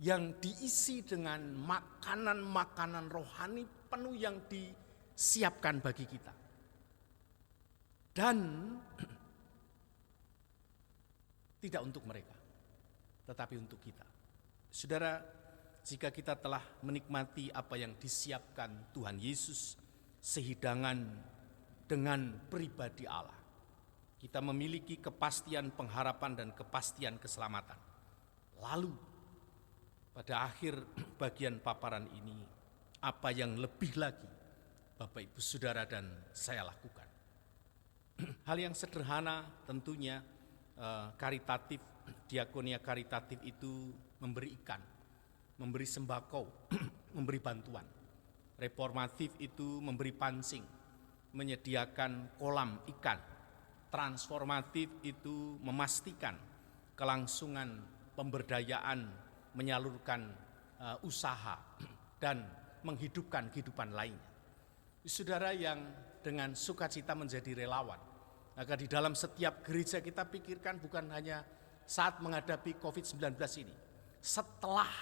yang diisi dengan makanan-makanan rohani penuh yang disiapkan bagi kita. Dan tidak untuk mereka, tetapi untuk kita. Saudara, jika kita telah menikmati apa yang disiapkan Tuhan Yesus, sehidangan dengan pribadi Allah, kita memiliki kepastian pengharapan dan kepastian keselamatan. Lalu, pada akhir bagian paparan ini, apa yang lebih lagi Bapak Ibu Saudara dan saya lakukan? Hal yang sederhana tentunya, karitatif, diakonia karitatif itu memberi ikan, memberi sembako, memberi bantuan. Reformatif itu memberi pancing, menyediakan kolam ikan. Transformatif itu memastikan kelangsungan pemberdayaan, menyalurkan usaha, dan menghidupkan kehidupan lainnya. Saudara yang dengan sukacita menjadi relawan, maka di dalam setiap gereja kita pikirkan bukan hanya saat menghadapi COVID-19 ini. Setelah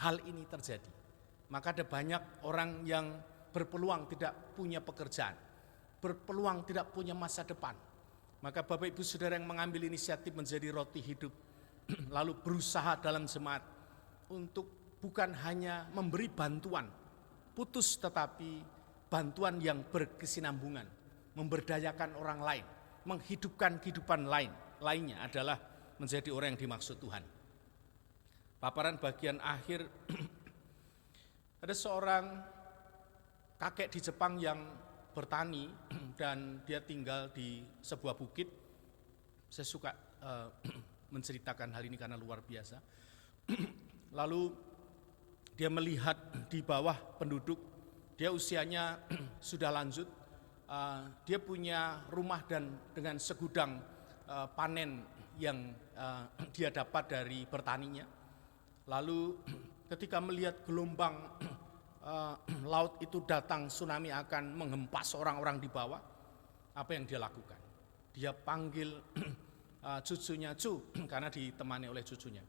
hal ini terjadi, maka ada banyak orang yang berpeluang tidak punya pekerjaan, berpeluang tidak punya masa depan. Maka Bapak Ibu Saudara yang mengambil inisiatif menjadi roti hidup, lalu berusaha dalam jemaat untuk bukan hanya memberi bantuan putus, tetapi bantuan yang berkesinambungan, memberdayakan orang lain, menghidupkan kehidupan lainnya adalah menjadi orang yang dimaksud Tuhan. Paparan bagian akhir, ada seorang kakek di Jepang yang bertani dan dia tinggal di sebuah bukit. Saya suka menceritakan hal ini karena luar biasa. Lalu dia melihat di bawah penduduk, dia usianya sudah lanjut, dia punya rumah dan dengan segudang panen yang dia dapat dari bertaninya. Lalu ketika melihat gelombang laut itu datang, tsunami akan menghempas orang-orang di bawah, apa yang dia lakukan? Dia panggil cucunya, karena ditemani oleh cucunya.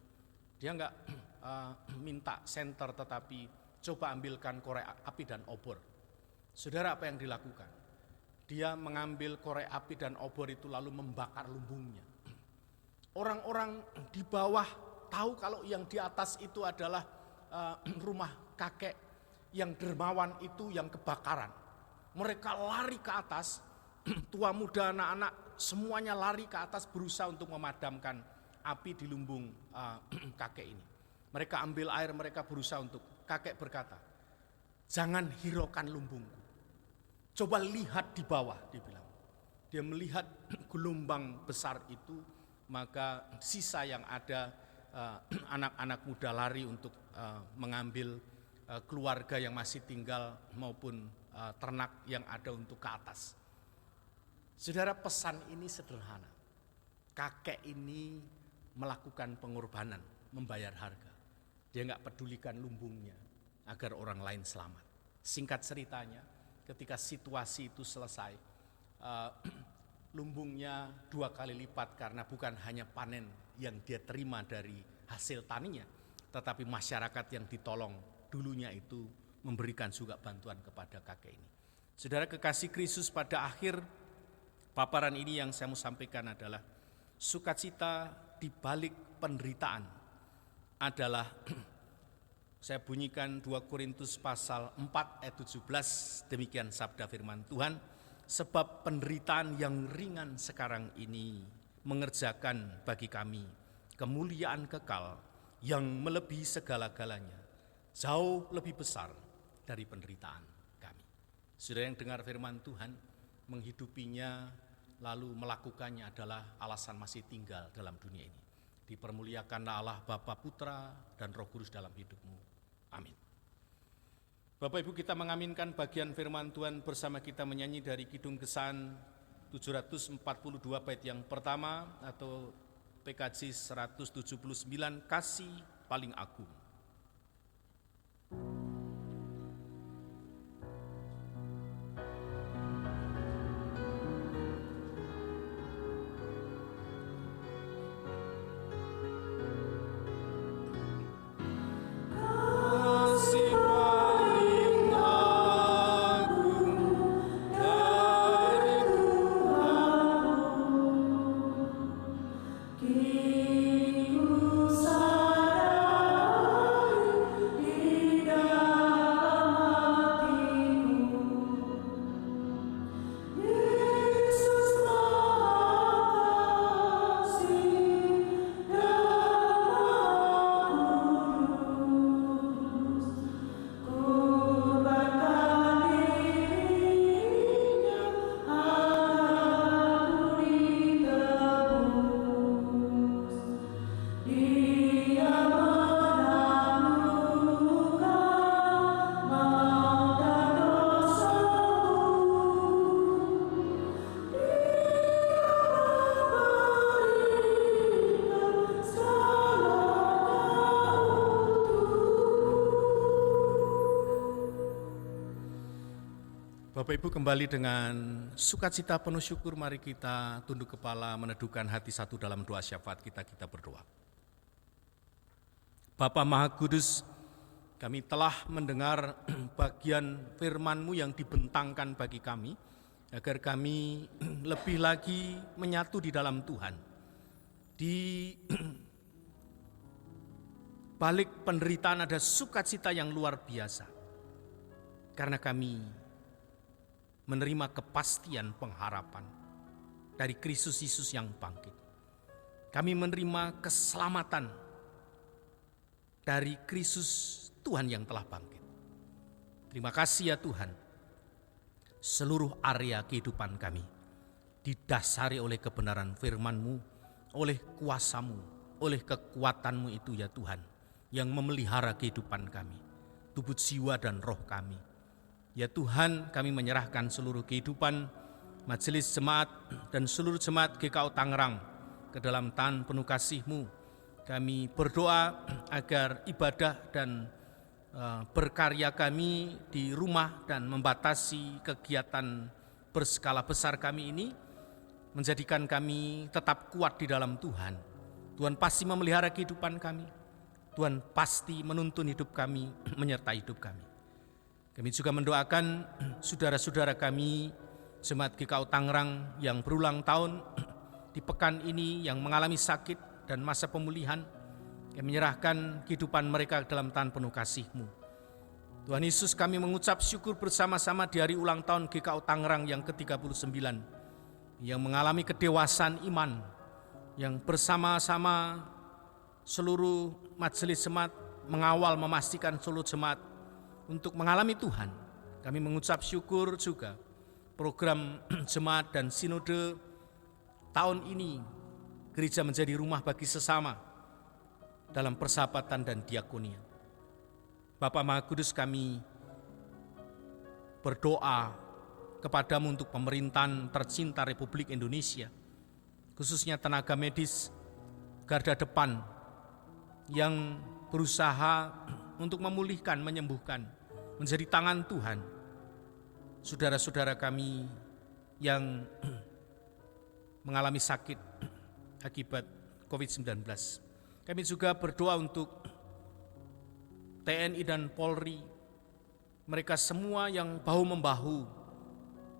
Dia enggak minta senter, tetapi coba ambilkan korek api dan obor. Saudara, apa yang dilakukan? dia mengambil korek api dan obor itu lalu membakar lumbungnya. Orang-orang di bawah tahu kalau yang di atas itu adalah rumah kakek yang dermawan itu yang kebakaran. Mereka lari ke atas, tua muda anak-anak semuanya lari ke atas berusaha untuk memadamkan api di lumbung kakek ini. Mereka ambil air, mereka berusaha untuk, kakek berkata, "Jangan hiraukan lumbungku. Coba lihat di bawah," dia bilang. Dia melihat gelombang besar itu, maka sisa yang ada anak-anak muda lari untuk mengambil keluarga yang masih tinggal maupun ternak yang ada untuk ke atas. Saudara, pesan ini sederhana. Kakek ini melakukan pengorbanan, membayar harga. Dia nggak pedulikan lumbungnya agar orang lain selamat. Singkat ceritanya, ketika situasi itu selesai, lumbungnya 2 kali lipat karena bukan hanya panen yang dia terima dari hasil taninya, tetapi masyarakat yang ditolong dulunya itu memberikan juga bantuan kepada kakek ini. Saudara kekasih Kristus, pada akhir paparan ini yang saya mau sampaikan adalah sukacita di balik penderitaan adalah saya bunyikan 2 Korintus pasal 4 ayat 17, demikian sabda firman Tuhan, sebab penderitaan yang ringan sekarang ini mengerjakan bagi kami kemuliaan kekal yang melebihi segala-galanya, jauh lebih besar dari penderitaan kami. Saudara yang dengar firman Tuhan, menghidupinya lalu melakukannya adalah alasan masih tinggal dalam dunia ini. Dipermuliakanlah Allah Bapa, Putra, dan Roh Kudus dalam hidupmu. Amin. Bapak Ibu, kita mengaminkan bagian firman Tuhan bersama kita menyanyi dari Kidung Kesan 742 bait yang pertama atau PKJ 179, Kasih Paling Agung. Bapak Ibu, kembali dengan sukacita penuh syukur, mari kita tunduk kepala meneduhkan hati satu dalam doa syafaat kita berdoa. Bapa Maha Kudus, kami telah mendengar bagian firman-Mu yang dibentangkan bagi kami, agar kami lebih lagi menyatu di dalam Tuhan. Di balik penderitaan ada sukacita yang luar biasa, karena kami menerima kepastian pengharapan dari Kristus Yesus yang bangkit. Kami menerima keselamatan dari Kristus Tuhan yang telah bangkit. Terima kasih ya Tuhan. Seluruh area kehidupan kami didasari oleh kebenaran firman-Mu, oleh kuasa-Mu, oleh kekuatan-Mu itu ya Tuhan, yang memelihara kehidupan kami, tubuh, jiwa, dan roh kami. Ya Tuhan, kami menyerahkan seluruh kehidupan majelis jemaat dan seluruh jemaat GKO Tangerang ke dalam tangan penuh kasih-Mu. Kami berdoa agar ibadah dan berkarya kami di rumah dan membatasi kegiatan berskala besar kami ini menjadikan kami tetap kuat di dalam Tuhan. Tuhan pasti memelihara kehidupan kami. Tuhan pasti menuntun hidup kami, menyertai hidup kami. Kami juga mendoakan saudara-saudara kami, Jemaat GKU Tangerang yang berulang tahun di pekan ini yang mengalami sakit dan masa pemulihan, yang menyerahkan kehidupan mereka dalam tangan penuh kasih-Mu. Tuhan Yesus, kami mengucap syukur bersama-sama di hari ulang tahun GKU Tangerang yang ke-39, yang mengalami kedewasaan iman, yang bersama-sama seluruh majelis jemaat mengawal memastikan seluruh jemaat untuk mengalami Tuhan. Kami mengucap syukur juga program jemaat dan sinode tahun ini, gereja menjadi rumah bagi sesama dalam persahabatan dan diakonia. Bapa Maha Kudus, kami berdoa kepadamu untuk pemerintahan tercinta Republik Indonesia, khususnya tenaga medis garda depan yang berusaha untuk memulihkan, menyembuhkan, menjadi tangan Tuhan saudara-saudara kami yang mengalami sakit akibat COVID-19. Kami juga berdoa untuk TNI dan Polri, mereka semua yang bahu-membahu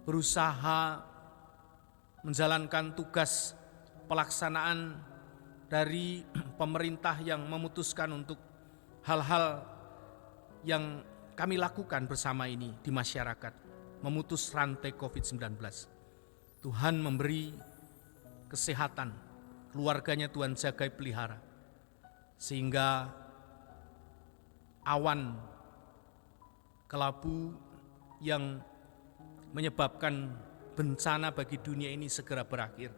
berusaha menjalankan tugas pelaksanaan dari pemerintah yang memutuskan untuk hal-hal yang kami lakukan bersama ini di masyarakat, memutus rantai COVID-19. Tuhan memberi kesehatan, keluarganya Tuhan jaga pelihara, sehingga awan kelabu yang menyebabkan bencana bagi dunia ini segera berakhir.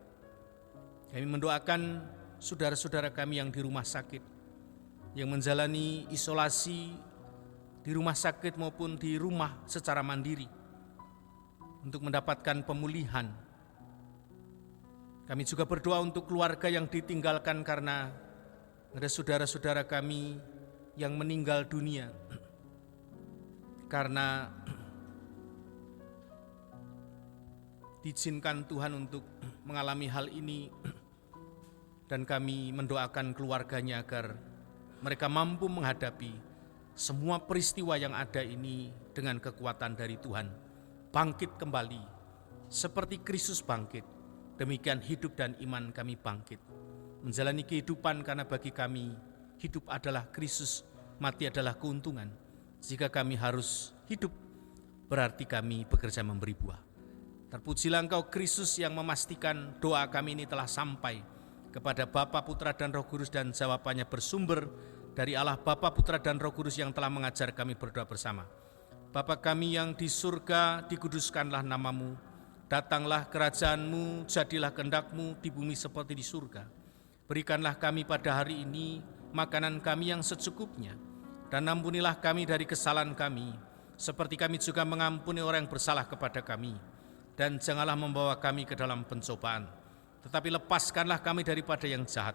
Kami mendoakan saudara-saudara kami yang di rumah sakit, yang menjalani isolasi di rumah sakit maupun di rumah secara mandiri untuk mendapatkan pemulihan. Kami juga berdoa untuk keluarga yang ditinggalkan karena ada saudara-saudara kami yang meninggal dunia karena diizinkan Tuhan untuk mengalami hal ini, dan kami mendoakan keluarganya agar mereka mampu menghadapi semua peristiwa yang ada ini dengan kekuatan dari Tuhan, bangkit kembali seperti Kristus bangkit. Demikian hidup dan iman kami bangkit menjalani kehidupan, karena bagi kami hidup adalah Kristus, mati adalah keuntungan. Jika kami harus hidup, berarti kami bekerja memberi buah. Terpujilah Engkau Kristus yang memastikan doa kami ini telah sampai kepada Bapa, Putra, dan Roh Kudus, dan jawabannya bersumber dari Allah Bapa, Putra, dan Roh Kudus yang telah mengajar kami berdoa bersama. Bapa kami yang di surga, dikuduskanlah namamu, datanglah kerajaan-Mu, jadilah kehendak-Mu di bumi seperti di surga. Berikanlah kami pada hari ini makanan kami yang secukupnya, dan ampunilah kami dari kesalahan kami, seperti kami juga mengampuni orang yang bersalah kepada kami. Dan janganlah membawa kami ke dalam pencobaan, tetapi lepaskanlah kami daripada yang jahat.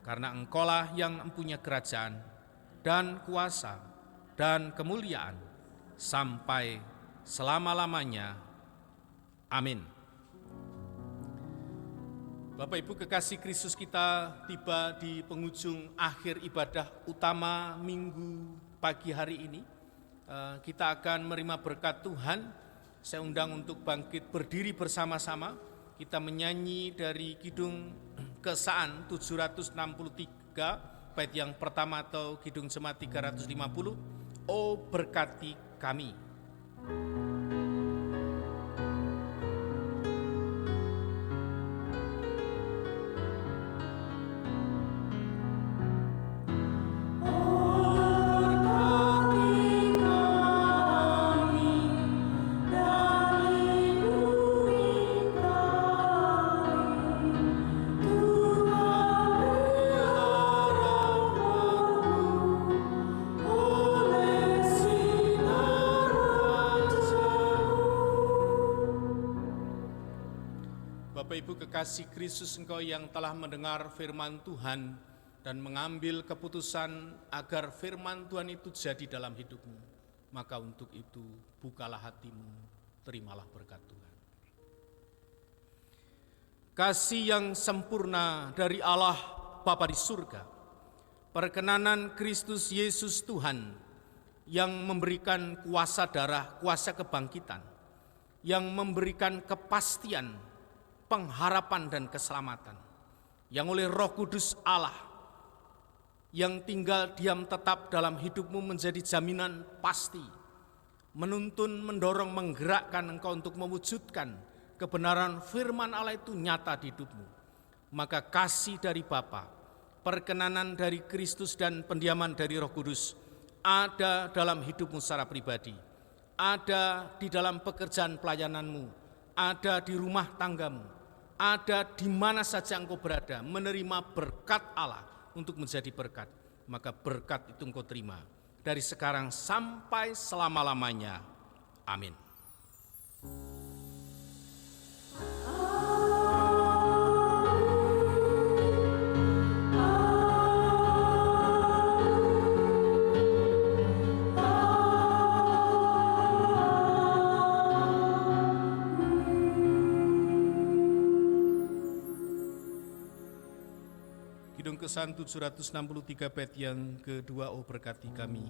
Karena Engkaulah yang mempunyai kerajaan dan kuasa dan kemuliaan sampai selama-lamanya. Amin. Bapak Ibu kekasih Kristus, kita tiba di penghujung akhir ibadah utama minggu pagi hari ini. Kita akan menerima berkat Tuhan. Saya undang untuk bangkit berdiri bersama-sama. Kita menyanyi dari Kidung Keesaan 763, bait yang pertama atau Kidung Jemaat 350, O berkati kami. Bapak Ibu kekasih Kristus, Engkau yang telah mendengar firman Tuhan dan mengambil keputusan agar firman Tuhan itu jadi dalam hidupmu, maka untuk itu bukalah hatimu, terimalah berkat Tuhan. Kasih yang sempurna dari Allah Bapa di surga, perkenanan Kristus Yesus Tuhan yang memberikan kuasa darah, kuasa kebangkitan, yang memberikan kepastian, pengharapan dan keselamatan, yang oleh Roh Kudus Allah yang tinggal diam tetap dalam hidupmu menjadi jaminan pasti, menuntun, mendorong, menggerakkan engkau untuk mewujudkan kebenaran firman Allah itu nyata di hidupmu. Maka kasih dari Bapa, perkenanan dari Kristus dan pendiaman dari Roh Kudus ada dalam hidupmu secara pribadi, ada di dalam pekerjaan pelayananmu, ada di rumah tanggamu, ada di mana saja engkau berada, menerima berkat Allah untuk menjadi berkat. Maka berkat itu engkau terima dari sekarang sampai selama-lamanya. Amin. Kidung Kesan 763 bait yang kedua, oh berkati kami.